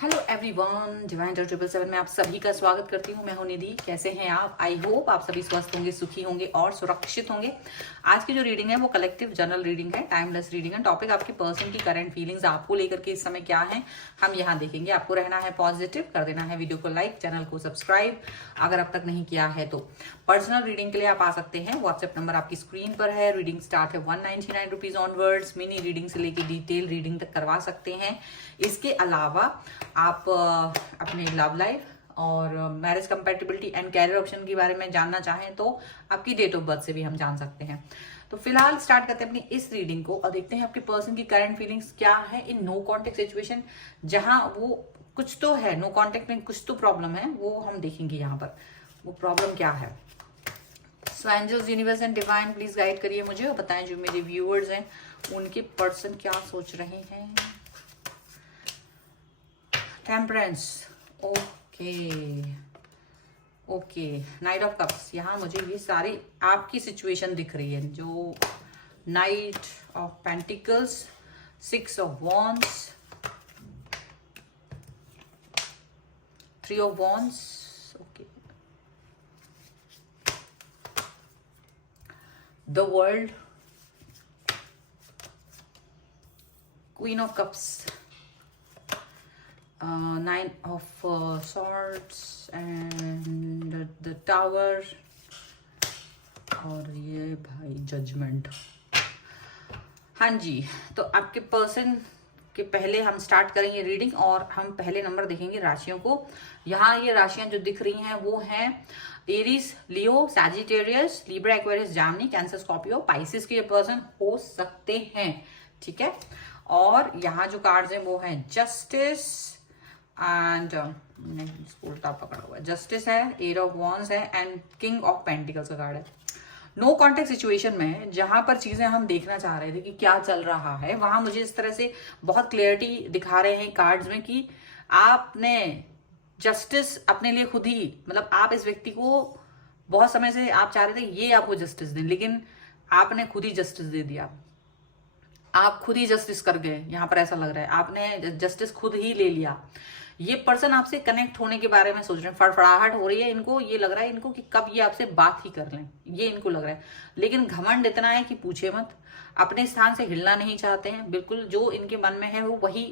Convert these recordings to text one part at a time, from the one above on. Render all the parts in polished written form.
Hello everyone, divine 777 में आप सभी का स्वागत करती हूँ। मैं हूँ निधि। कैसे हैं आप? आई होप आप सभी स्वस्थ होंगे, सुखी होंगे और सुरक्षित होंगे। आज की जो रीडिंग है वो कलेक्टिव जनरल रीडिंग है, टाइमलेस रीडिंग है। टॉपिक आपके पर्सन की करंट फीलिंग्स आपको लेकर के इस समय क्या है हम यहाँ देखेंगे। आपको रहना है पॉजिटिव, कर देना है वीडियो को लाइक, चैनल को सब्सक्राइब अगर अब तक नहीं किया है तो। पर्सनल रीडिंग के लिए आप आ सकते हैं, व्हाट्सएप नंबर आपकी स्क्रीन पर है। रीडिंग स्टार्ट है 199 रुपीज ऑनवर्ड्स। मिनी रीडिंग से लेके डिटेल रीडिंग तक करवा सकते हैं। इसके अलावा आप अपने लव लाइफ और marriage compatibility and career option के बारे में जानना चाहें तो आपकी डेट ऑफ बर्थ से भी हम जान सकते हैं। तो फिलहाल स्टार्ट करते हैं अपनी इस रीडिंग को और देखते हैं आपके पर्सन की करंट फीलिंग्स क्या है इन नो कॉन्टेक्ट सिचुएशन। जहां वो कुछ तो है, नो कॉन्टेक्ट में कुछ तो प्रॉब्लम है, वो हम देखेंगे यहाँ पर वो प्रॉब्लम क्या है। So angels, universe and divine please guide करिए मुझे और बताएं जो मेरे व्यूअर्स हैं उनके पर्सन क्या सोच रहे हैं। Temperance, okay night of cups. यहाँ मुझे ये सारी आपकी सिचुएशन दिख रही है, जो night of pentacles, 6 of wands, 3 of wands, okay, the world, queen of cups, 9 of swords and the tower और ये भाई जजमेंट। हाँ जी, तो आपके पर्सन के पहले हम स्टार्ट करेंगे रीडिंग और हम पहले नंबर देखेंगे राशियों को। यहाँ ये राशियां जो दिख रही हैं वो हैं एरीज, लियो, सैजिटेरियस, लिब्रा, एक्वेरियस, जामिनी, कैंसर, स्कॉर्पियो, पाइसिस के ये पर्सन हो सकते हैं। ठीक है, और यहाँ जो कार्ड्स हैं वो हैं जस्टिस एंड उल्टा पकड़ा हुआ है, जस्टिस है, एट ऑफ वॉन्ड्स है एंड किंग ऑफ पेंटिकल्स का कार्ड है। नो कॉन्टेक्ट सिचुएशन में जहां पर चीजें हम देखना चाह रहे थे कि क्या चल रहा है, वहां मुझे इस तरह से बहुत क्लियरिटी दिखा रहे हैं कार्ड्स में कि आपने जस्टिस अपने लिए खुद ही, मतलब आप इस व्यक्ति को बहुत समय से आप चाह रहे थे ये आपको जस्टिस दें, लेकिन आपने खुद ही जस्टिस दे दिया। आप खुद ही जस्टिस कर गए, यहां पर ऐसा लग रहा है आपने जस्टिस खुद ही ले लिया। ये पर्सन आपसे कनेक्ट होने के बारे में सोच रहे हैं, फड़फड़ाहट हो रही है इनको, ये लग रहा है इनको कि कब ये आपसे बात ही कर लें, ये इनको लग रहा है। लेकिन घमंड इतना है कि पूछे मत, अपने स्थान से हिलना नहीं चाहते हैं बिल्कुल। जो इनके मन में है वो वही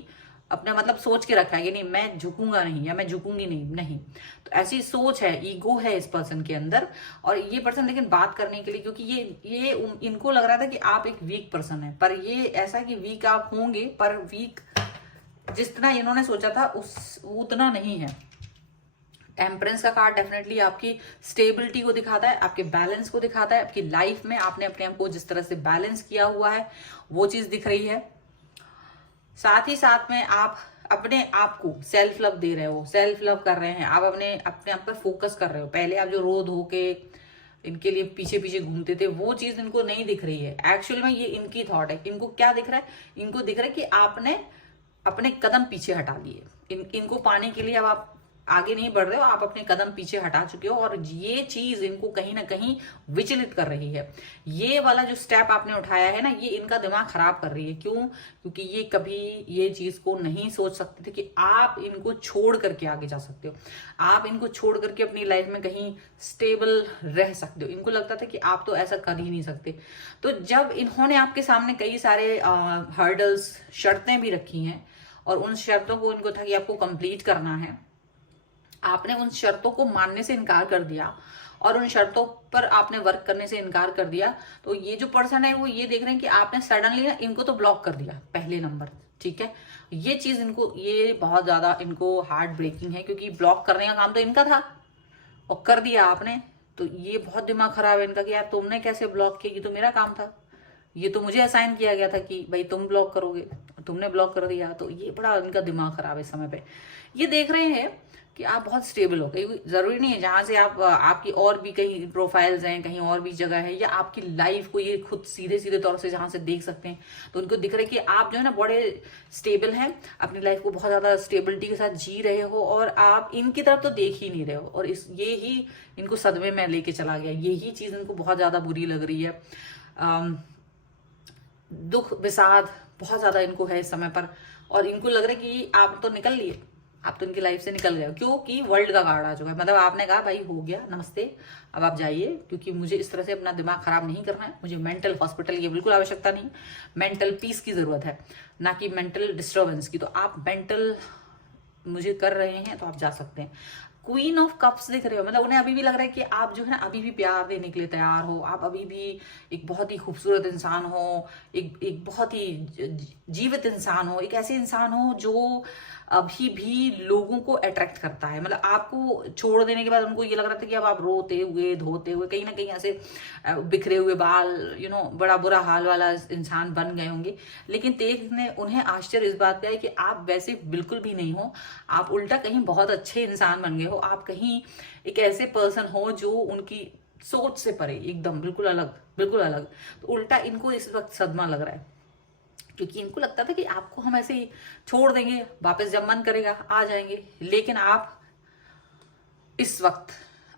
अपने मतलब सोच के रखा है कि नहीं मैं झुकूंगा नहीं या मैं झुकूंगी नहीं। तो ऐसी सोच है, ईगो है इस पर्सन के अंदर। और ये पर्सन लेकिन बात करने के लिए, क्योंकि ये इनको लग रहा था कि आप एक वीक पर्सन है, पर ये ऐसा कि वीक आप होंगे पर वीक जितना इन्होंने सोचा था उतना नहीं है। टेम्परेंस का कार्ड डेफिनेटली आपकी स्टेबिलिटी को दिखाता है, आपके बैलेंस को दिखाता है। आपकी लाइफ में आपने अपने आप को जिस तरह से बैलेंस किया हुआ है वो चीज दिख रही है। साथ ही साथ में आप अपने आप को सेल्फ लव दे रहे हो, सेल्फ लव कर रहे हैं आप, अपने आप पर फोकस कर रहे हो। पहले आप जो रो धो के इनके लिए पीछे पीछे घूमते थे वो चीज इनको नहीं दिख रही है। एक्चुअल में ये इनकी थॉट है। इनको क्या दिख रहा है? इनको दिख रहा है कि आपने अपने कदम पीछे हटा लिए। इनको पाने के लिए अब आप आगे नहीं बढ़ रहे हो, आप अपने कदम पीछे हटा चुके हो और ये चीज इनको कहीं ना कहीं विचलित कर रही है। ये वाला जो स्टेप आपने उठाया है ना, ये इनका दिमाग खराब कर रही है। क्यों? क्योंकि ये कभी ये चीज को नहीं सोच सकते थे कि आप इनको छोड़ करके आगे जा सकते हो, आप इनको छोड़ करके अपनी लाइफ में कहीं स्टेबल रह सकते हो। इनको लगता था कि आप तो ऐसा कर ही नहीं सकते। तो जब इन्होंने आपके सामने कई सारे हर्डल्स, शर्तें भी रखी हैं और उन शर्तों को इनको था कि आपको कंप्लीट करना है, आपने उन शर्तों को मानने से इनकार कर दिया और उन शर्तों पर आपने वर्क करने से इनकार कर दिया। तो ये जो पर्सन है वो ये देख रहे हैं कि आपने सडनली ना इनको तो ब्लॉक कर दिया पहले नंबर। ठीक है, ये चीज इनको, ये बहुत ज्यादा इनको हार्ट ब्रेकिंग है, क्योंकि ब्लॉक करने का काम तो इनका था और कर दिया आपने। तो ये बहुत दिमाग खराब है इनका कि यार तुमने कैसे ब्लॉक किया, ये तो मेरा काम था, ये तो मुझे असाइन किया गया था कि भाई तुम ब्लॉक करोगे, तुमने ब्लॉक कर दिया। तो ये बड़ा इनका दिमाग खराब है इस समय पे। ये देख रहे हैं कि आप बहुत स्टेबल हो, कहीं जरूरी नहीं है जहां से आप आपकी और भी कहीं प्रोफाइल्स हैं, कहीं और भी जगह है, या आपकी लाइफ को ये खुद सीधे सीधे तौर से जहां से देख सकते हैं। तो उनको दिख रहा है कि आप जो है ना बड़े स्टेबल हैं, अपनी लाइफ को बहुत ज्यादा स्टेबिलिटी के साथ जी रहे हो और आप इनकी तरफ तो देख ही नहीं रहे हो। और ये ही इनको सदमे में लेके चला गया, यही चीज इनको बहुत ज्यादा बुरी लग रही है। दुख विषाद बहुत ज्यादा इनको है इस समय पर, और इनको लग रहा है कि आप तो निकल लिए, आप तो इनकी लाइफ से निकल गए हो, क्योंकि वर्ल्ड का कार्ड आ चुका है। मतलब आपने कहा भाई हो गया, नमस्ते, अब आप जाइए, क्योंकि मुझे इस तरह से अपना दिमाग खराब नहीं करना है, मुझे मेंटल हॉस्पिटल की बिल्कुल आवश्यकता नहीं, मेंटल पीस की जरूरत है, ना कि मेंटल डिस्टर्बेंस की। तो आप मेंटल मुझे कर रहे हैं तो आप जा सकते हैं। क्वीन ऑफ कप्स दिख रहे हो, मतलब उन्हें अभी भी लग रहा है कि आप जो है ना अभी भी प्यार देने के लिए तैयार हो, आप अभी भी एक बहुत ही खूबसूरत इंसान हो, एक बहुत ही जीवित इंसान हो, एक ऐसे इंसान हो जो अभी भी लोगों को अट्रैक्ट करता है। मतलब आपको छोड़ देने के बाद उनको ये लग रहा था कि अब आप रोते हुए धोते हुए कहीं ना कहीं ऐसे बिखरे हुए बाल, बड़ा बुरा हाल वाला इंसान बन गए होंगे। लेकिन देखने उन्हें आश्चर्य इस बात का है कि आप वैसे बिल्कुल भी नहीं हो, आप उल्टा कहीं बहुत अच्छे इंसान बन गए हो। आप कहीं एक ऐसे पर्सन हो जो उनकी सोच से परे, एकदम बिल्कुल अलग, बिल्कुल अलग। तो उल्टा इनको इस वक्त सदमा लग रहा है, क्योंकि इनको लगता था कि आपको हम ऐसे ही छोड़ देंगे, वापस जब मन करेगा आ जाएंगे। लेकिन आप इस वक्त,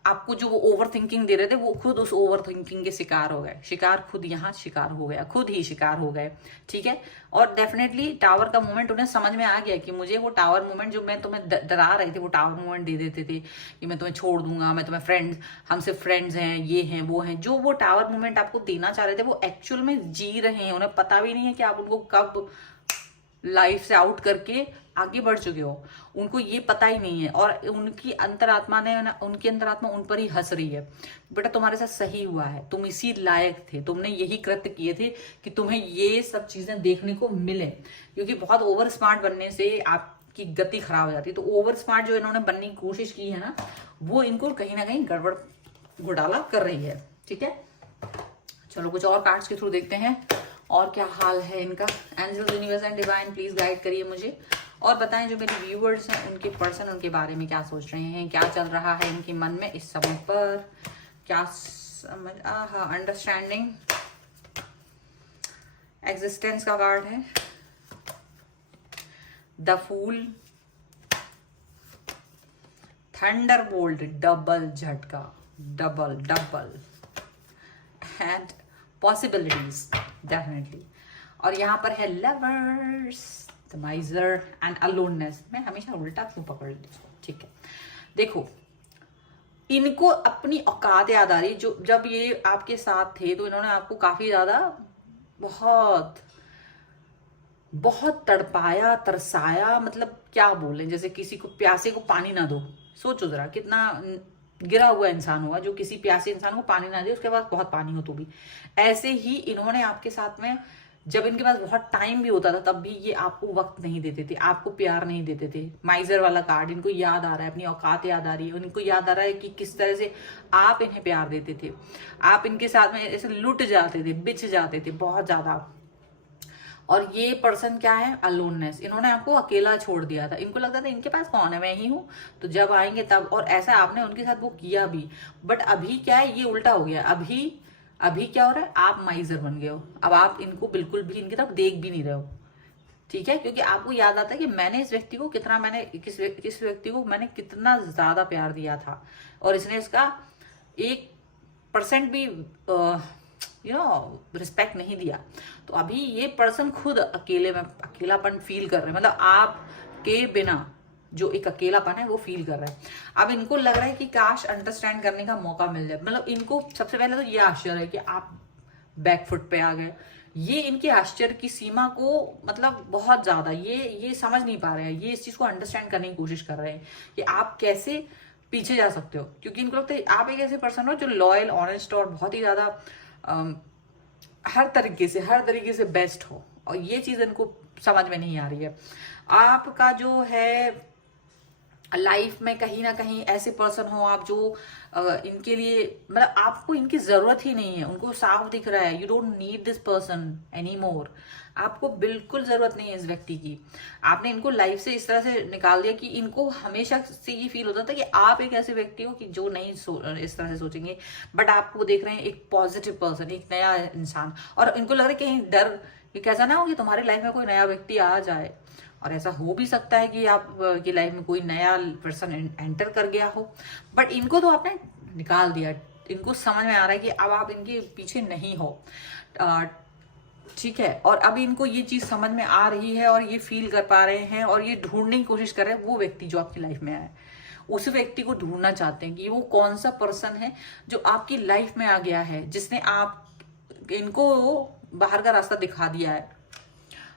आपको जो वो ओवर थिंकिंग दे रहे थे, वो खुद उस ओवर थिंकिंग के शिकार हो गए। शिकार खुद यहाँ शिकार हो गया, खुद ही शिकार हो गए, ठीक है। और डेफिनेटली टावर का मोमेंट उन्हें समझ में आ गया कि मुझे वो टावर मोमेंट जो मैं तुम्हें डरा रहे थे, वो टावर मोमेंट दे देते थे कि मैं तुम्हें छोड़ दूंगा, मैं तुम्हें फ्रेंड्स, हम सिर्फ फ्रेंड्स हैं, ये हैं वो हैं, जो वो टावर मोमेंट आपको देना चाह रहे थे वो एक्चुअल में जी रहे हैं। उन्हें पता भी नहीं है कि आप उनको कब लाइफ से आउट करके आगे बढ़ चुके हो, उनको ये पता ही नहीं है। और उनकी अंतरात्मा ने, उनकी अंतरात्मा उन पर ही हंस रही है, बेटा तुम्हारे साथ सही हुआ है, तुम इसी लायक थे, तुमने यही कृत्य किए थे कि तुम्हें ये सब चीजें देखने को मिले। क्योंकि बहुत ओवर स्मार्ट बनने से आपकी गति खराब हो जाती है। तो ओवर स्मार्ट जो इन्होंने बनने की कोशिश की है ना, वो इनको कहीं ना कहीं गड़बड़ घोटाला कर रही है, ठीक है। चलो कुछ और कार्ड्स के थ्रू देखते हैं और क्या हाल है इनका। Angels, universe and divine please guide करिए मुझे, और बताएं जो मेरे व्यूअर्स हैं उनके पर्सन उनके बारे में क्या सोच रहे हैं, क्या चल रहा है इनके मन में इस समय पर, क्या समझ अंडरस्टैंडिंग। एग्जिस्टेंस का कार्ड है द फूल, थंडरबोल्ट, डबल झटका, double double, and possibilities definitely. और यहाँ पर है लवर्स, द माइजर एंड अलोननेस। मैं हमेशा उल्टा क्यों पकड़ लेती हूँ, ठीक है। देखो इनको अपनी औकात याद आ रही, जो जब ये आपके साथ थे तो इन्होंने आपको काफी ज्यादा बहुत बहुत तड़पाया, तरसाया, मतलब क्या बोले, जैसे किसी को प्यासे को पानी ना दो। सोचो जरा कितना गिरा हुआ इंसान होगा जो किसी प्यासे इंसान को पानी ना दे, उसके पास बहुत पानी हो तो भी। ऐसे ही इन्होंने आपके साथ में, जब इनके पास बहुत टाइम भी होता था तब भी ये आपको वक्त नहीं देते थे, आपको प्यार नहीं देते थे। माइजर वाला कार्ड, इनको याद आ रहा है, अपनी औकात याद आ रही है, इनको याद आ रहा है कि किस तरह से आप इन्हें प्यार देते थे, आप इनके साथ में ऐसे लुट जाते थे, बिछ जाते थे बहुत ज्यादा। और ये पर्सन क्या है, अलोननेस, इन्होंने आपको अकेला छोड़ दिया था। इनको लगता था इनके पास कौन है, मैं ही हूं, तो जब आएंगे तब। और ऐसा आपने उनके साथ वो किया भी। बट अभी क्या है, ये उल्टा हो गया। अभी क्या हो रहा है, आप माइजर बन गए हो। अब आप इनको बिल्कुल भी इनकी तरफ देख भी नहीं रहे हो, ठीक है। क्योंकि आपको याद आता है कि मैंने इस व्यक्ति को कितना, मैंने किस व्यक्ति को मैंने कितना ज्यादा प्यार दिया था, और इसने इसका 1% भी रिस्पेक्ट नहीं दिया। तो अभी ये पर्सन खुद अकेलापन फील कर रहे हैं, मतलब आपके बिना जो एक अकेलापन है वो फील कर रहा है। अब इनको लग रहा है कि काश अंडरस्टैंड करने का मौका मिल जाए। मतलब इनको सबसे पहले तो ये आश्चर्य है कि आप बैकफुट पे आ गए। ये इनके आश्चर्य की सीमा को, मतलब बहुत ज्यादा ये समझ नहीं पा रहे हैं, ये इस चीज को अंडरस्टैंड करने की कोशिश कर रहे हैं कि आप कैसे पीछे जा सकते हो। क्योंकि इनको लगता है आप एक ऐसे पर्सन हो जो लॉयल, ऑनेस्ट और बहुत ही ज्यादा हर तरीके से बेस्ट हो, और ये चीज इनको समझ में नहीं आ रही है। आपका जो है लाइफ में कहीं ना कहीं ऐसे पर्सन हो आप जो इनके लिए, मतलब आपको इनकी जरूरत ही नहीं है, उनको साफ दिख रहा है, you don't need this person any more. आपको बिल्कुल जरूरत नहीं है इस व्यक्ति की। आपने इनको लाइफ से इस तरह से निकाल दिया कि इनको हमेशा से ये फील होता था कि आप एक ऐसे व्यक्ति हो कि जो नहीं इस तरह से सोचेंगे। बट आप वो देख रहे हैं एक पॉजिटिव पर्सन, एक नया इंसान, और इनको लग रहा है कहीं डर कि कैसा ना हो कि तुम्हारी लाइफ में कोई नया व्यक्ति आ जाए। और ऐसा हो भी सकता है कि आप की लाइफ में कोई नया पर्सन एंटर कर गया हो, बट इनको तो आपने निकाल दिया। इनको समझ में आ रहा है कि अब आप इनके पीछे नहीं हो। ठीक है, और अब इनको ये चीज समझ में आ रही है और ये फील कर पा रहे हैं और ये ढूंढने की कोशिश कर रहे हैं वो व्यक्ति जो आपकी लाइफ में आया है। उस व्यक्ति को ढूंढना चाहते हैं कि वो कौन सा पर्सन है जो आपकी लाइफ में आ गया है, जिसने आप इनको बाहर का रास्ता दिखा दिया है।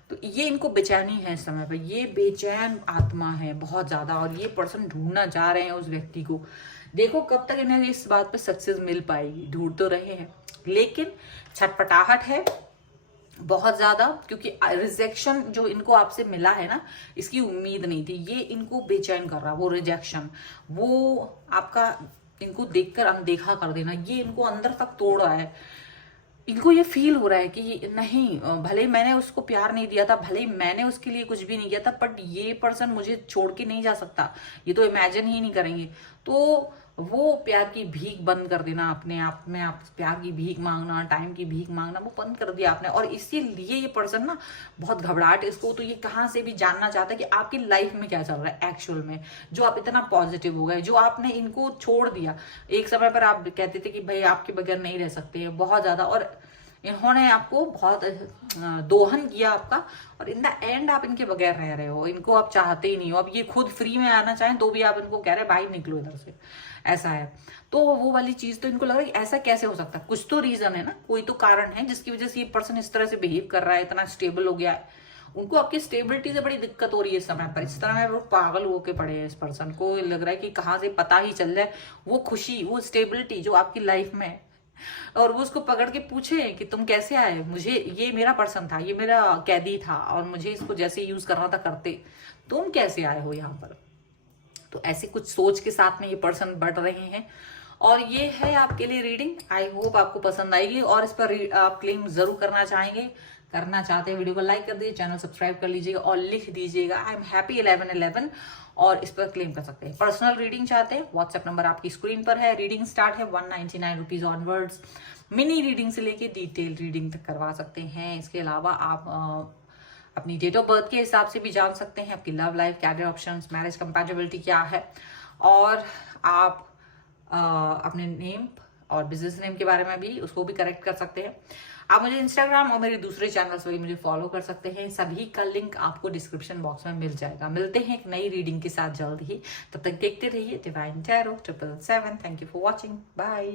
तो ये इनको बेचैनी है इस समय पर, ये बेचैन आत्मा है बहुत ज्यादा, और ये पर्सन ढूंढना चाह रहे हैं उस व्यक्ति को। देखो कब तक इन्हें इस बात पे सक्सेस मिल पाएगी, ढूंढ तो रहे हैं लेकिन छटपटाहट है बहुत ज्यादा, क्योंकि रिजेक्शन जो इनको आपसे मिला है ना, इसकी उम्मीद नहीं थी, ये इनको बेचैन कर रहा, वो रिजेक्शन, वो आपका इनको देखकर अनदेखा कर देना, ये इनको अंदर तक तोड़ रहा है। इनको ये फील हो रहा है कि नहीं, भले ही मैंने उसको प्यार नहीं दिया था, भले ही मैंने उसके लिए कुछ भी नहीं किया था, बट ये पर्सन मुझे छोड़ के नहीं जा सकता, ये तो इमेजिन ही नहीं करेंगे। तो वो प्यार की भीख बंद कर देना अपने आप में, आप प्यार की भीख मांगना, टाइम की भीख मांगना, वो बंद कर दिया आपने। और इसीलिए ये पर्सन ना बहुत घबराहट इसको, तो ये कहाँ से भी जानना चाहता है कि आपकी लाइफ में क्या चल रहा है एक्चुअल में, जो आप इतना पॉजिटिव हो गए, जो आपने इनको छोड़ दिया। एक समय पर आप कहते थे कि भाई आपके बगैर नहीं रह सकते बहुत ज्यादा, और इन्होंने आपको बहुत दोहन किया आपका, और इन द एंड आप इनके बगैर रह रहे हो, इनको आप चाहते ही नहीं हो। अब ये खुद फ्री में आना चाहें तो भी आप इनको कह रहे हैं भाई निकलो इधर से, ऐसा है। तो वो वाली चीज तो इनको लग रहा है ऐसा कैसे हो सकता है, कुछ तो रीजन है ना, कोई तो कारण है जिसकी वजह से ये पर्सन इस तरह से बिहेव कर रहा है, इतना स्टेबल हो गया है। उनको आपकी स्टेबिलिटी से बड़ी दिक्कत हो रही है इस समय पर, इस तरह में वो पागल होके पड़े हैं। इस पर्सन को लग रहा है कि कहाँ से पता ही चल जाए वो खुशी, वो स्टेबिलिटी जो आपकी लाइफ में है, और वो उसको पकड़ के पूछे कि तुम कैसे आए, मुझे ये मेरा पर्सन था, ये मेरा कैदी था, और मुझे इसको जैसे यूज करना था करते, तुम कैसे आए हो यहाँ पर। तो ऐसे कुछ सोच के साथ में ये पर्सन बढ़ रहे हैं, और ये है आपके लिए रीडिंग। आई होप आपको पसंद आएगी, और इस पर आप क्लेम जरूर करना चाहेंगे, करना चाहते हैं वीडियो को लाइक कर दीजिए, चैनल सब्सक्राइब कर लीजिएगा और लिख दीजिएगा आई एम हैप्पी 1111, और इस पर क्लेम कर सकते हैं। पर्सनल रीडिंग चाहते हैं, व्हाट्सएप नंबर आपकी स्क्रीन पर है। रीडिंग स्टार्ट है 199 रुपीज ऑनवर्ड्स। मिनी रीडिंग से लेके डिटेल रीडिंग तक करवा सकते हैं। इसके अलावा आप अपनी डेट ऑफ बर्थ के हिसाब से भी जान सकते हैं आपकी love life, career options, marriage compatibility क्या है, और आप अपने नेम और बिजनेस नेम के बारे में भी उसको भी करेक्ट कर सकते हैं। आप मुझे इंस्टाग्राम और मेरे दूसरे चैनल्स पर भी मुझे फॉलो कर सकते हैं, सभी का लिंक आपको डिस्क्रिप्शन बॉक्स में मिल जाएगा। मिलते हैं एक नई रीडिंग के साथ जल्द ही, तब तक देखते रहिए divine tarot 777। Thank you for watching, bye.